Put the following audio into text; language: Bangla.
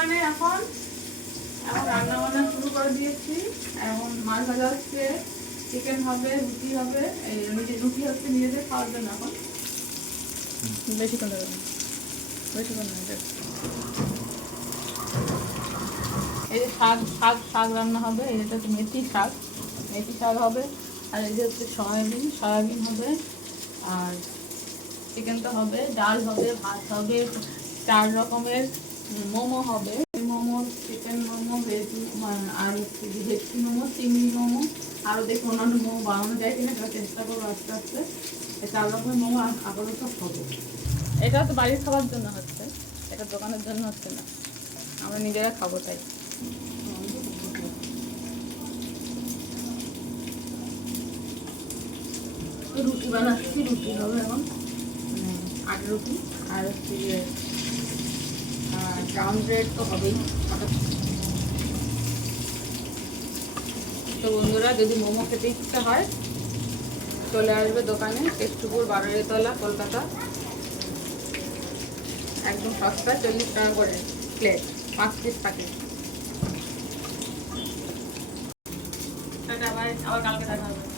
দোকানে এখন রান্না বান্না শুরু করে দিয়েছি। এখন মাছ ভাজা হচ্ছে, চিকেন হবে, রুটি হবে। রুটি হচ্ছে নিজেদের খাওয়ার জন্য। এখন বেশিক্ষণ লাগবে, বেশিক্ষণ লাগবে। এই যে শাক শাক শাক রান্না হবে। এটা হচ্ছে মেথি শাক, মেথি শাক হবে। আর এই যে হচ্ছে সয়াবিন হবে। আর চিকেন তো হবে, ডাল হবে, ভাত হবে, 4 রকমের মোমো হবে। মোমো, চিকেন মোমো, ভেজ আর ভেজকি মোমো, চিংড়ি মোমো, আরও দেখি অন্যান্য মোমো বানানো যায় কিনা সেটা চেষ্টা করবো আস্তে আস্তে। এই 4 রকমের মোমো আপাতত হবে। এটা তো বাড়ির খাবার জন্য হচ্ছে, এটা দোকানের জন্য হচ্ছে না, আমরা নিজেরা খাবো তাই। রুটি বানাচ্ছি, রুটি হবে এখন, আটা রুটি। আর হচ্ছে ব্রাউন ব্রেড তো হবেই। তো বন্ধুরা, যদি মোমো খেতে ইচ্ছা হয় চলে আসবে দোকানে, কেষ্টপুর 12 তলা, কলকাতা। একদম সস্তা, 40 টাকা করে প্লেট, 5 পিস থাকে। আবার কালকে দেখা হবে।